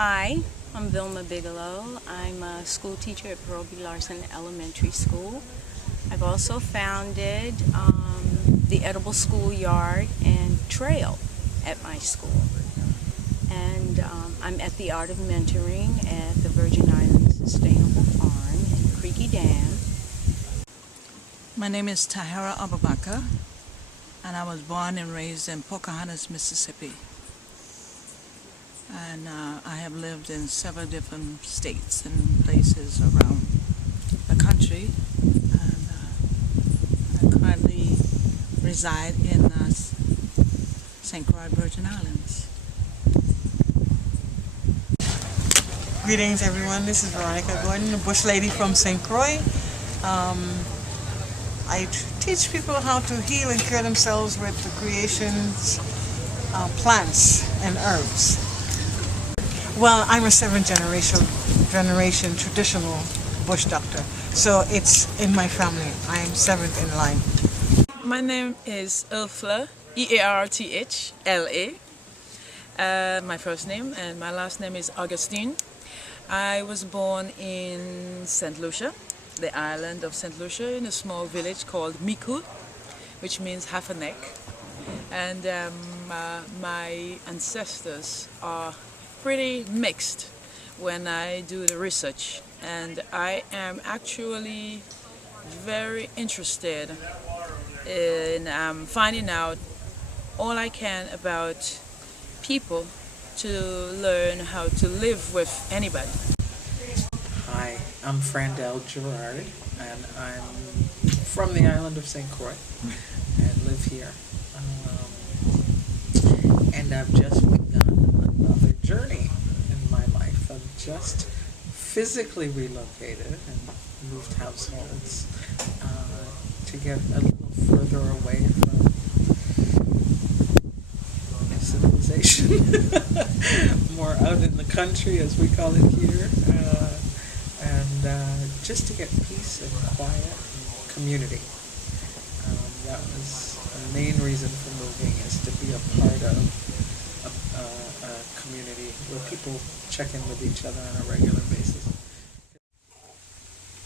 Hi, I'm Vilma Bigelow. I'm a school teacher at Larson Elementary School. I've also founded the Edible Schoolyard and Trail at my school. And I'm at the Art of Mentoring at the Virgin Islands Sustainable Farm in Creaky Dam. My name is Tahirah Abubakr, and I was born and raised in Pocahontas, Mississippi. And I have lived in several different states and places around the country. And I currently reside in St. Croix, Virgin Islands. Greetings everyone, this is Veronica Gordon, a bush lady from St. Croix. I teach people how to heal and cure themselves with the creations, plants and herbs. Well, I'm a seventh generation traditional bush doctor, so it's in my family. I am seventh in line. My name is Earthla, E-A-R-T-H-L-A. My first name, and my last name is Augustine. I was born in St. Lucia, the island of St. Lucia, in a small village called Miku, which means half a neck. And my ancestors are pretty mixed when I do the research, and I am actually very interested in finding out all I can about people to learn how to live with anybody. Hi, I'm Frandelle Girard, and I'm from the island of St. Croix and live here. And I've just begun another journey in my life. I've just physically relocated and moved households to get a little further away from civilization, more out in the country, as we call it here, and just to get peace and quiet and community. That was the main reason for moving, is to be a part of a community where people check in with each other on a regular basis.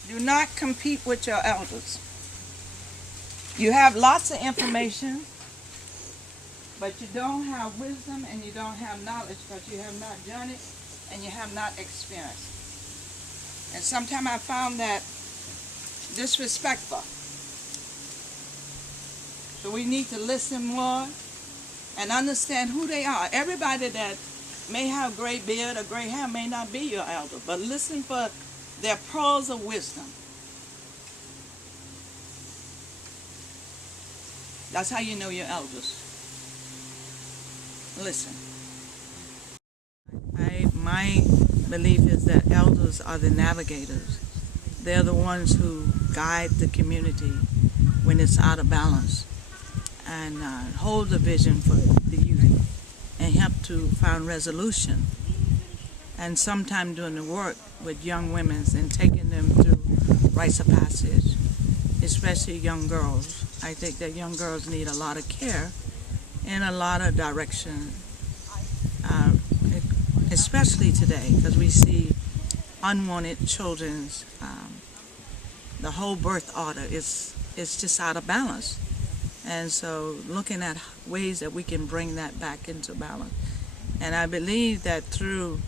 Do not compete with your elders. You have lots of information, but you don't have wisdom and you don't have knowledge because you have not done it and you have not experienced. And sometimes I found that disrespectful. So we need to listen more and understand who they are. Everybody that may have gray beard or gray hair may not be your elder, but listen for their pearls of wisdom. That's how you know your elders. Listen. My belief is that elders are the navigators. They're the ones who guide the community when it's out of balance, and hold the vision for the youth and help to find resolution. And sometime doing the work with young women and taking them through rites of passage, especially young girls. I think that young girls need a lot of care and a lot of direction, especially today, because we see unwanted children's, the whole birth order is just out of balance. And so looking at ways that we can bring that back into balance. And I believe that through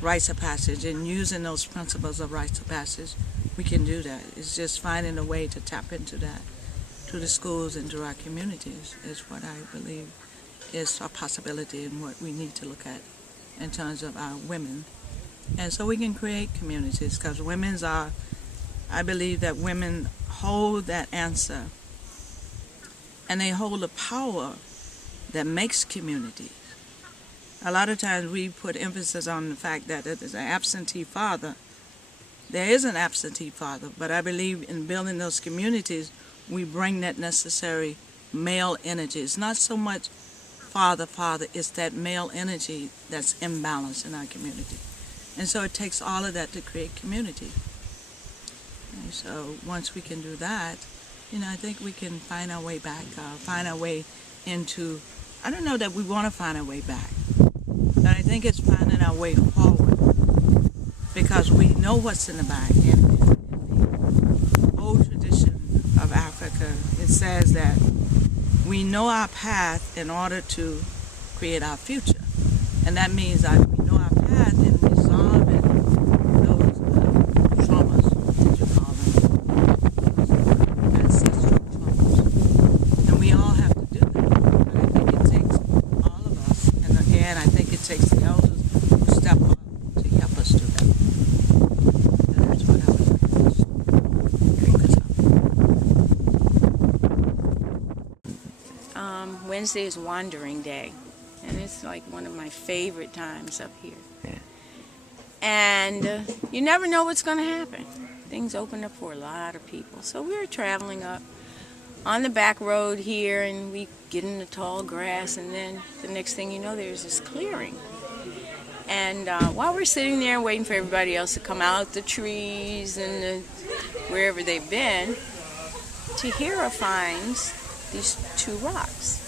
rites of passage and using those principles of rites of passage, we can do that. It's just finding a way to tap into that to the schools and to our communities is what I believe is a possibility and what we need to look at in terms of our women. And so we can create communities, because I believe that women hold that answer, and they hold the power that makes communities. A lot of times we put emphasis on the fact that there's an absentee father. There is an absentee father, but I believe in building those communities, we bring that necessary male energy. It's not so much father, it's that male energy that's imbalanced in our community. And so it takes all of that to create community. And so once we can do that, I think we can find our way back, find our way into, I don't know that we want to find our way back. But I think it's finding our way forward because we know what's in the back. In the old tradition of Africa, it says that we know our path in order to create our future. And that means that we know our path in resolving those traumas, as you call them, ancestral traumas. And we all have to do that. But I think it takes all of us. And again, I think it takes the elders who step up to help us do that. And that's what I would like to focus on. Wednesday is Wandering Day. And it's like one of my favorite times up here. Yeah. And you never know what's going to happen. Things open up for a lot of people. So we were traveling up on the back road here, and we get in the tall grass, and then the next thing you know, there's this clearing. And while we're sitting there waiting for everybody else to come out the trees and wherever they've been, Tahirah finds these two rocks.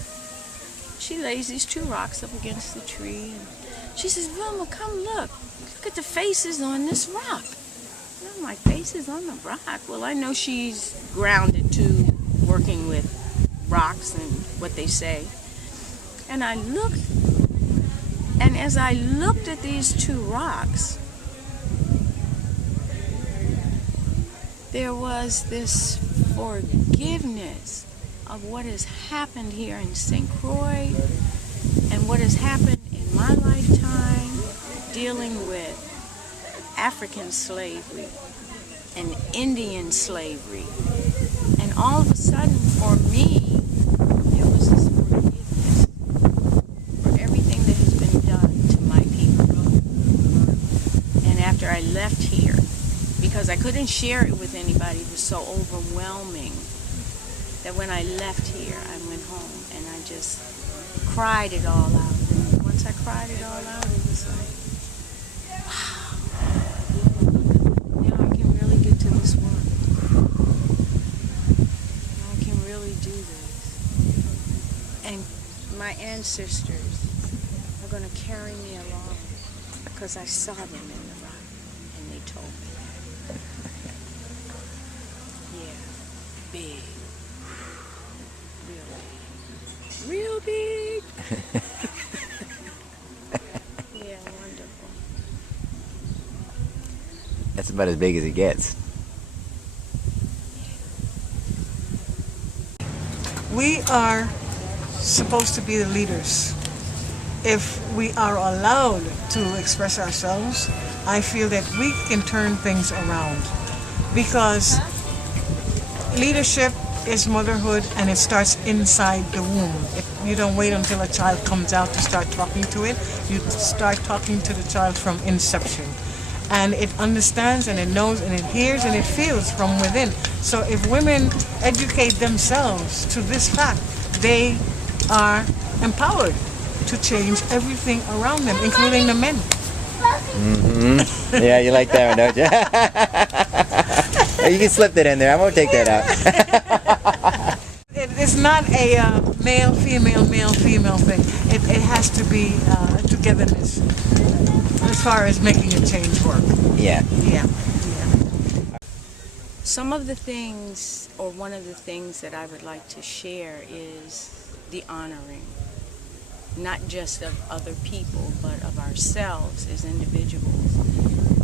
She lays these two rocks up against the tree, and she says, Vilma, come look. Look at the faces on this rock. Oh, my face is on the rock. Well, I know she's grounded to working with rocks and what they say. And I looked, and as I looked at these two rocks, there was this forgiveness of what has happened here in St. Croix and what has happened in my lifetime dealing with African slavery and Indian slavery. And all of a sudden, for me, there was this forgiveness for everything that has been done to my people. And after I left here, because I couldn't share it with anybody, it was so overwhelming, that when I left here, I went home and I just cried it all out. And once I cried it all out, it was like, wow, now I can really get to this work. Now I can really do this. And my ancestors are going to carry me along because I saw them in the rock and they told me that. Yeah, big. Real big. Yeah, wonderful. That's about as big as it gets. We are supposed to be the leaders. If we are allowed to express ourselves, I feel that we can turn things around. Because leadership is motherhood, and it starts inside the womb. You don't wait until a child comes out to start talking to it. You start talking to the child from inception. And it understands, and it knows, and it hears, and it feels from within. So if women educate themselves to this fact, they are empowered to change everything around them, including the men. Mm-hmm. Yeah, you like that one, don't you? You can slip that in there. I won't take that out. It's not a male, female thing. It has to be togetherness as far as making a change work. Yeah. Yeah. Some of the things, or one of the things that I would like to share is the honoring, not just of other people, but of ourselves as individuals,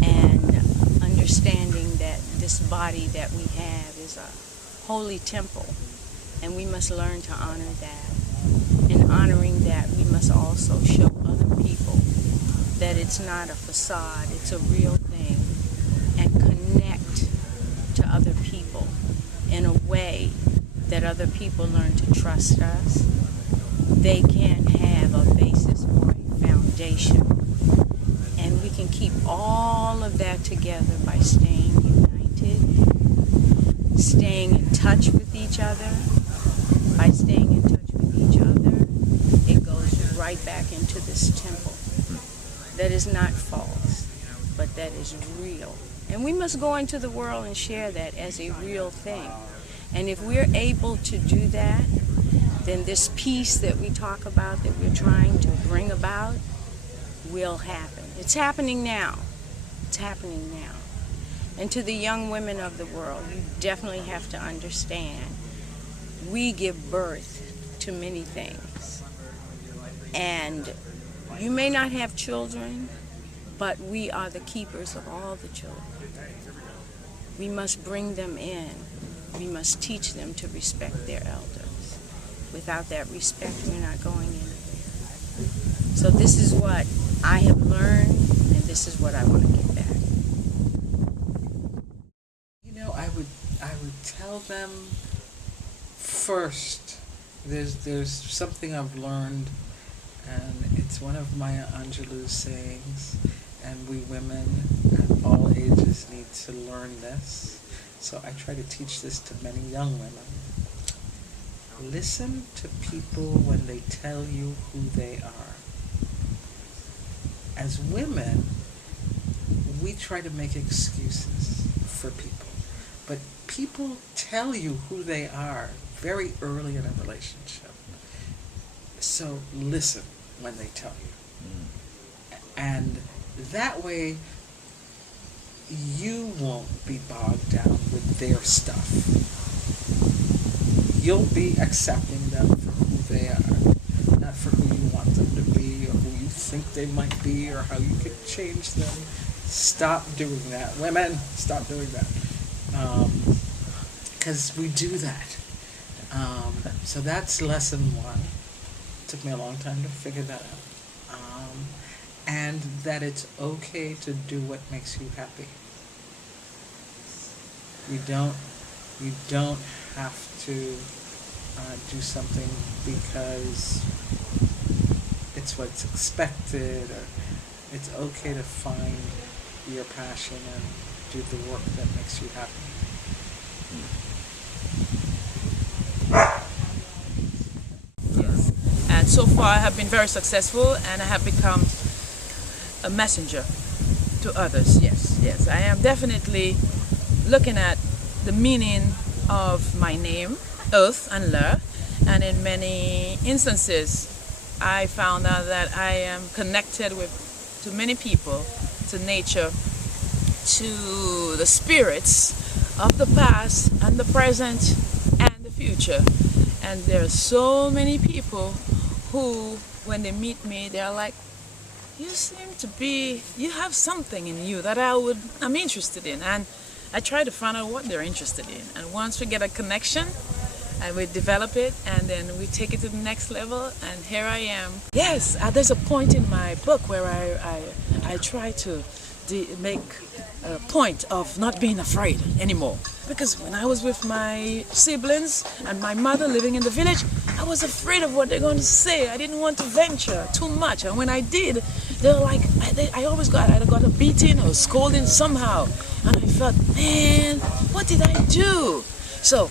and understanding that this body that we have is a holy temple, and we must learn to honor that. In honoring that, we must also show other people that it's not a facade, it's a real thing, and connect to other people in a way that other people learn to trust us. They can have a basis or a foundation, and we can keep all of that together by staying united, staying in touch with each other. By staying in touch with each other, it goes right back into this temple that is not false, but that is real. And we must go into the world and share that as a real thing. And if we're able to do that, then this peace that we talk about, that we're trying to bring about, will happen. It's happening now. It's happening now. And to the young women of the world, you definitely have to understand, we give birth to many things. And you may not have children, but we are the keepers of all the children. We must bring them in. We must teach them to respect their elders. Without that respect, we're not going anywhere. So this is what I have learned, and this is what I want to get back. You know, I would tell them first. There's something I've learned, and it's one of Maya Angelou's sayings, and we women at all ages need to learn this. So I try to teach this to many young women. Listen to people when they tell you who they are. As women, we try to make excuses for people, but people tell you who they are very early in a relationship. So listen when they tell you. And that way, you won't be bogged down with their stuff. You'll be accepting them for who they are, not for who you want them to be or who you think they might be or how you could change them. Stop doing that. Women, stop doing that. Because we do that. So that's lesson one. Took me a long time to figure that out. And that it's okay to do what makes you happy. You don't have to do something because it's what's expected, or it's okay to find your passion and do the work that makes you happy. Yes. And so far I have been very successful, and I have become a messenger to others. Yes, I am definitely looking at the meaning of my name, Earth and La, and in many instances I found out that I am connected to many people, to nature, to the spirits of the past and the present and the future. And there are so many people who, when they meet me, they're like, you seem to be, you have something in you that I'm interested in. And I try to find out what they're interested in. And once we get a connection, and we develop it, and then we take it to the next level, and here I am. Yes, there's a point in my book where I try to make a point of not being afraid anymore. Because when I was with my siblings and my mother living in the village, I was afraid of what they're going to say. I didn't want to venture too much. And when I did, they were like, I always got a beating or scolding somehow. And I felt, man, what did I do? So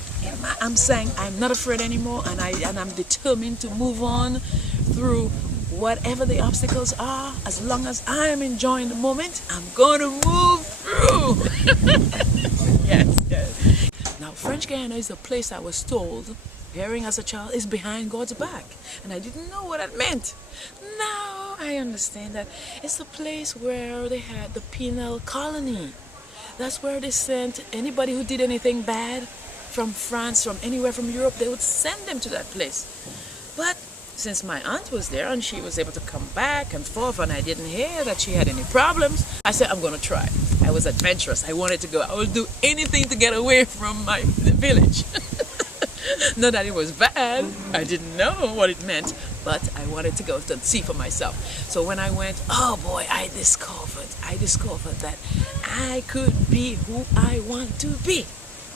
I'm saying I'm not afraid anymore, and I'm determined to move on through whatever the obstacles are. As long as I am enjoying the moment, I'm going to move through. Yes. Now, French Guiana is a place I was told, hearing as a child, is behind God's back. And I didn't know what that meant. Now I understand that it's a place where they had the penal colony. That's where they sent anybody who did anything bad from France, from anywhere from Europe, they would send them to that place. But since my aunt was there and she was able to come back and forth, and I didn't hear that she had any problems, I said, I'm going to try. I was adventurous. I wanted to go. I would do anything to get away from my village. Not that it was bad. I didn't know what it meant, but I wanted to go to see for myself. So when I went, oh boy, I discovered that I could be who I want to be.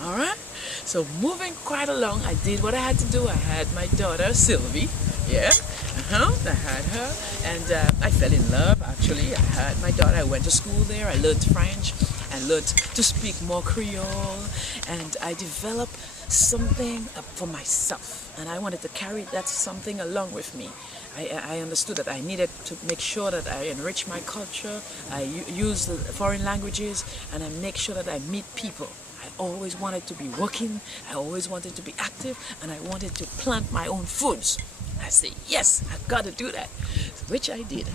All right? So moving quite along, I did what I had to do. I had my daughter, Sylvie. Yeah, I had her, and I fell in love, actually. I had my daughter. I went to school there. I learned French. I learned to speak more Creole, and I developed something for myself, and I wanted to carry that something along with me. I understood that I needed to make sure that I enrich my culture, I use the foreign languages, and I make sure that I meet people. I always wanted to be working, I always wanted to be active, and I wanted to plant my own foods. I said, yes, I've got to do that. which I did.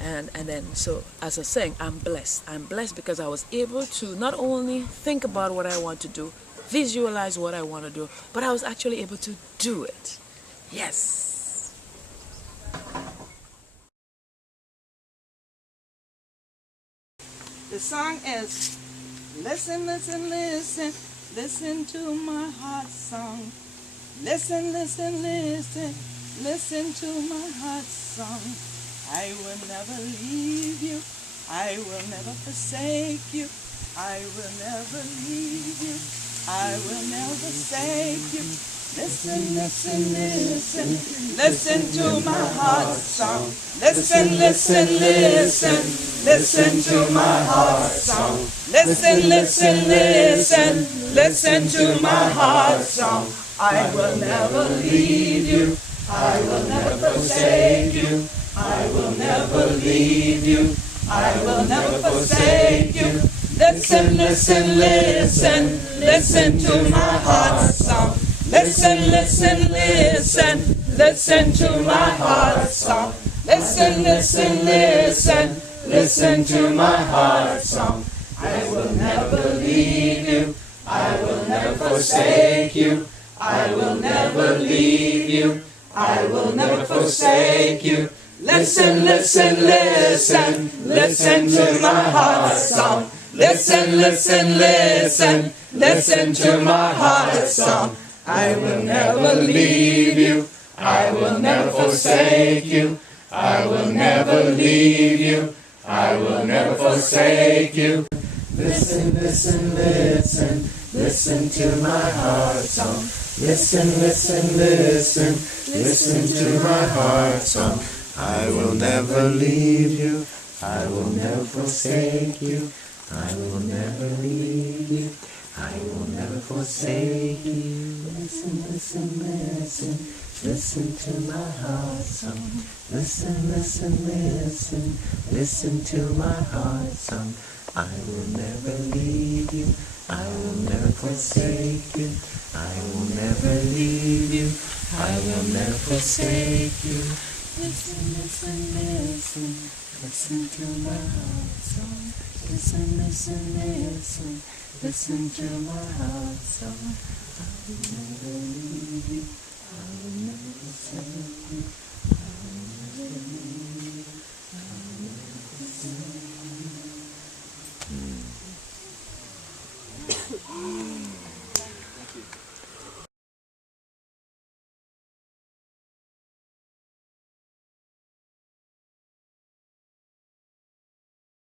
And then, so as I was saying, I'm blessed. I'm blessed because I was able to not only think about what I want to do, visualize what I want to do, but I was actually able to do it. Yes. The song is listen, listen, listen, listen to my heart song. Listen, listen, listen, listen to my heart song. I will never leave you. I will never forsake you. I will never leave you. I will never forsake you. Listen, listen, listen, listen to my heart song. Listen, listen, listen, listen to my heart song. Listen, listen, listen, listen to my heart song. I will never leave you. I will never forsake you. I will never leave you. I will never forsake you. Listen, listen, listen, listen to my heart song. Listen, listen, listen, listen to my heart song. Listen, listen, listen, listen to my heart song. I will never leave you. I will never forsake you. I will never leave you. I will never forsake you. Listen, listen, listen, listen to my heart song. Listen, listen, listen, listen to my heart song. I will never leave you. I will never forsake you. I will never leave you. I will never forsake you. Listen, listen, listen, listen to my heart song. Listen, listen, listen, listen to my heart song. I will never leave you. I will never forsake you. I will never leave you. I will never forsake you. Listen, listen, listen, listen to my heart song. Listen, listen, listen, listen to my heart song. I will never leave you. I will never forsake you. I will never leave you. I will never forsake you. Listen, listen, listen, listen to my heart song. Listen, listen, listen, listen to my heart song. I will never leave you. I will never forsake you.